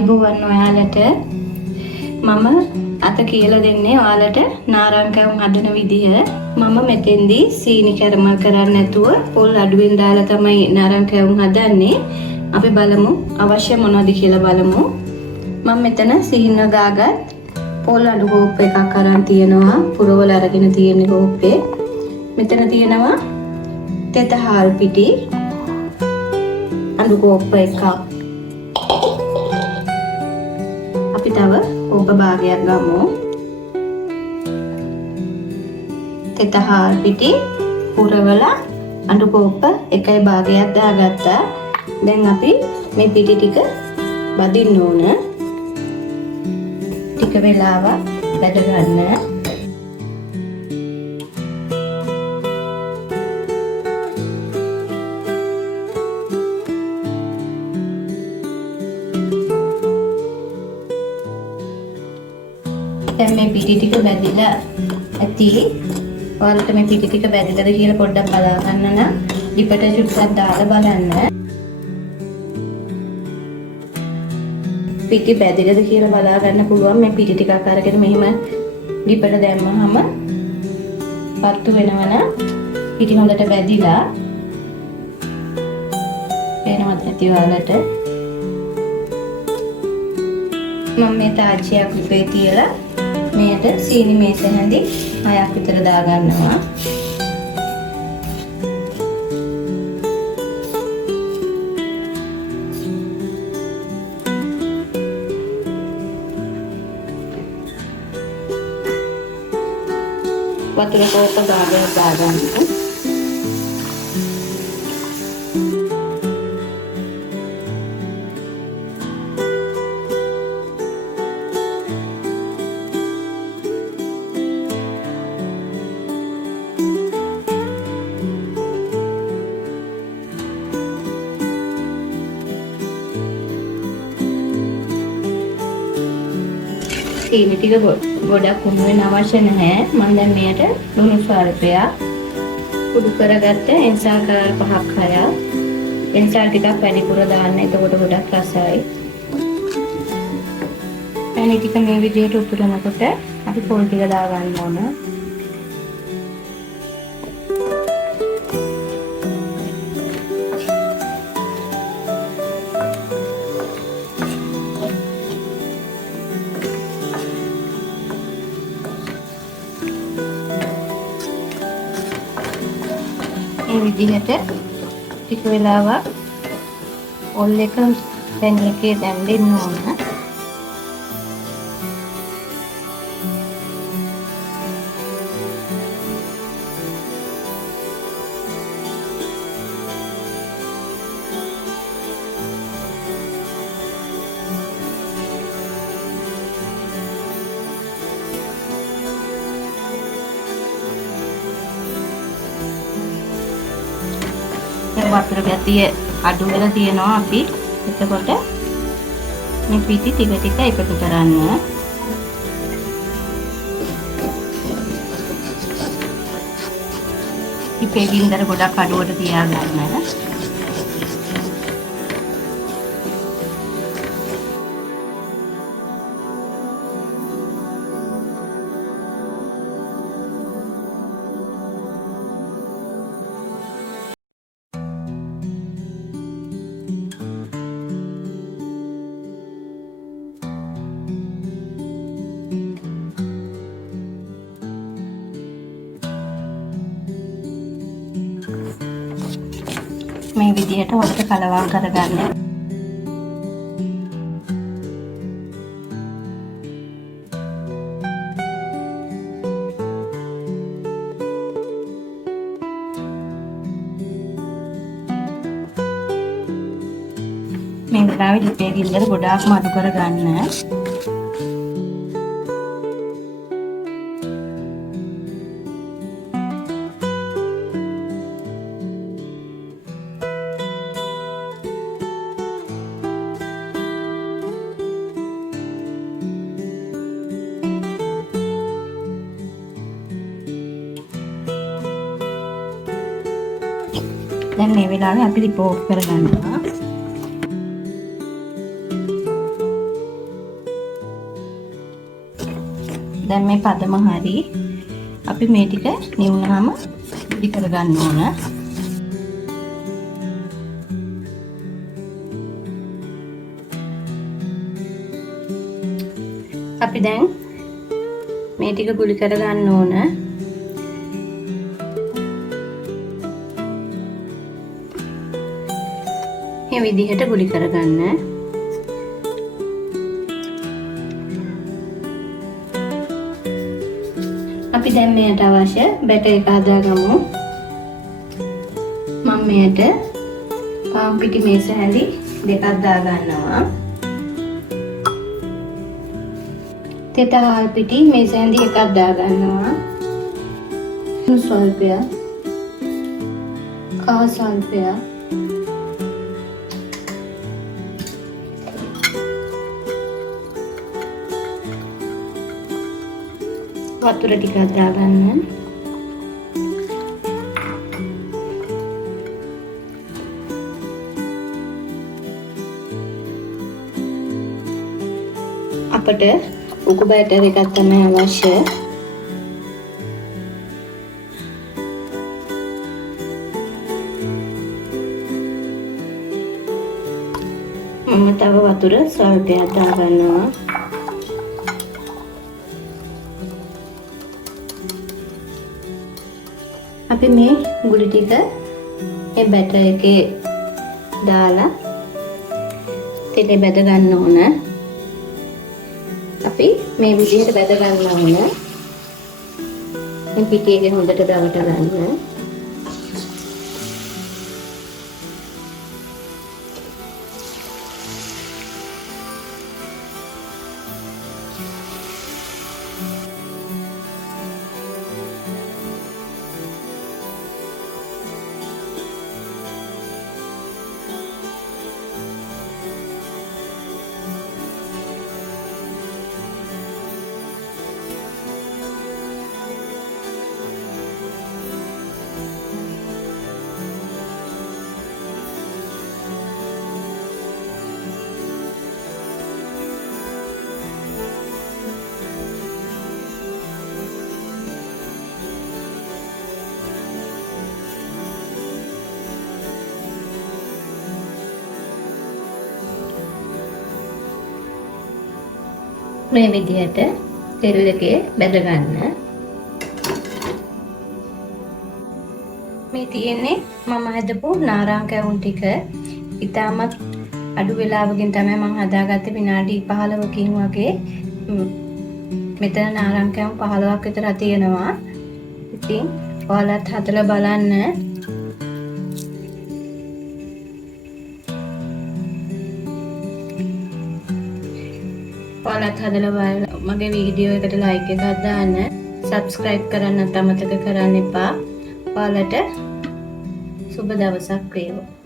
ආයිබෝවන් ඔයාලට මම අත කියලා දෙන්නේ ඔයාලට නාරංකම් හදන විදිහ. මම මෙතෙන්දී සීනි කැරමල් කරන්නේ නැතුව පොල් අඩුවෙන් දාලා තමයි නාරංකම් හදන්නේ. අපි බලමු අවශ්‍ය මොනවද කියලා බලමු. මම මෙතන සීනි දාගත් පොල් අඩු කෝප් එකක් අරන් තියනවා. පුරවල අරගෙන තියෙන කෝප්පේ. මෙතන තියෙනවා තෙත හාල් පිටි අඩු කෝප් එකක්. අපි තව කෝප භාගයක් ගමු. තෙත හාල් පිටි පුරවල අඩු කෝප 1 භාගයක් දාගත්තා. දැන් අපි මේ පිටි ටික බදින්න ඕන. ටික වෙලාවක් බැද ගන්න. දැන් මේ පිටි ටික බැදිලා ඇති. ඔයාලට මේ පිටි ටික බැදිලාද කියලා පොඩ්ඩක් බලා ගන්න නම් ලිපට චුට්ටක් දාලා බලන්න. පිටි බැදිලාද කියලා බලා ගන්න පුළුවන්. මේ පිටි ටිකක් අරගෙන මෙහෙම ලිපට දැම්මහම පත්තු වෙනවනම් පිටි හොඳට බැදිලා පේනවත් ඇති ඔයාලට. මම මේ තාච්චියක් ලිපේ තියලා මේකට සීනි මේස හැඳි 6ක් විතර දා ගන්නවා. වතුර කෝප ගාගෙන දා ගන්නවා. සීනි ටික ගොඩක් උණු වෙන අවශ්‍ය නැහැ. මම දැන් මෙයට ලුණු ස්වල්පයක් කුඩු කරගත්ත එන්සාකාර 5ක් 6ක්. එන්සාල් ටිකක් වැඩිපුර දාන්න. එතකොට ගොඩක් රසයි. පැණි ටික මේ විදිහට උතුරනකොට අපි පොල් ටික දා ගන්න ඕන. මේ විදිහට ටික වෙලාවක් පොල් එක පැණි එකේ දැම්බෙන්න ඕන. වතුර ගැතිය අඩු වෙලා තියෙනවා. අපි එතකොට මේ පිටි ටික ටික එකතු කරන්න. ඉපේ ගින්දර ගොඩක් අඩුවට තියාගන්න. මේ විදිහට හොඳට කලවම් කරගන්න. මේ වෙලාවේ ලිපේ ගිල්ලර ගොඩාක්ම අඩු කරගන්න. දැන් මේ වෙලාවේ අපි රිපෝට් කරගන්නවා. දැන් මේ පදම හරි. අපි මේ ටික නිවුනහම ඉදි කරගන්න ඕන. අපි දැන් මේ ටික ගුලි කරගන්න ඕන. මේ විදිහට ගුලි කරගන්න. අපි දැන් මෙයට අවශ්‍ය බැටර් එක හදාගමු. මම මෙයට පාන් පිටි මේස හැඳි දෙකක් දාගන්නවා. තෙත හාල් පිටි මේස හැඳි එකක් දාගන්නවා. ස්වල්පයක් කහ ස්වල්පයක් වතුර ටිකක් දාගන්න. අපට උකු බැටර් එකක් තමයි අවශ්‍ය. මම තව වතුර ස්වල්පයක් දාගන්නවා. අපි මේ ගුලි ටික මේ බැටර් එකේ දාලා තෙලේ බැද ගන්න ඕන. අපි මේ විදිහට බැද ගන්න ඕන. මේ පිටි එක හොඳට දවට ගන්න. මේ විදිහට තෙල් එකේ බැද ගන්න. මේ තියෙන්නේ මම හදපු නාරං කැවුම් ටික. ඉතාමත් අඩු වෙලාවකින් තමයි මම හදාගත්තේ. විනාඩි 15කින් වගේ මෙතන නාරං කැවුම් 15ක් විතර තියෙනවා. ඉතින් ඔයාලත් හදලා බලන්න. ඔයාලත් හදලා බලලා මගේ වීඩියෝ එකට ලයික් එකක් දාන්න. සබ්ස්ක්‍රයිබ් කරන්න අමතක කරන්න එපා. ඔයාලට සුබ දවසක් වේවා.